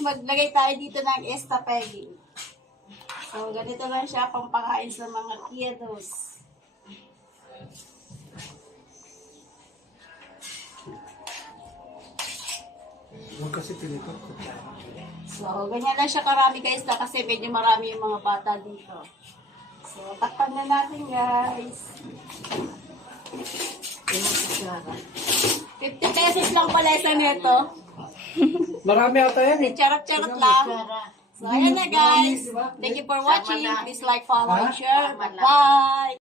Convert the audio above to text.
guys, maglagay tayo dito ng estapegi. So, ganito lang siya, pampakain sa mga kiddos. Huwag kasi pinipot ko. So, ganyan lang siya karami guys, kasi medyo marami yung mga bata dito. So, takpan na natin guys. 50 pesos lang pala isa nito. Marami ata yan eh. Charot-charot lang. So, ayan na guys. Thank you for watching. Please like, follow, and share. Bye!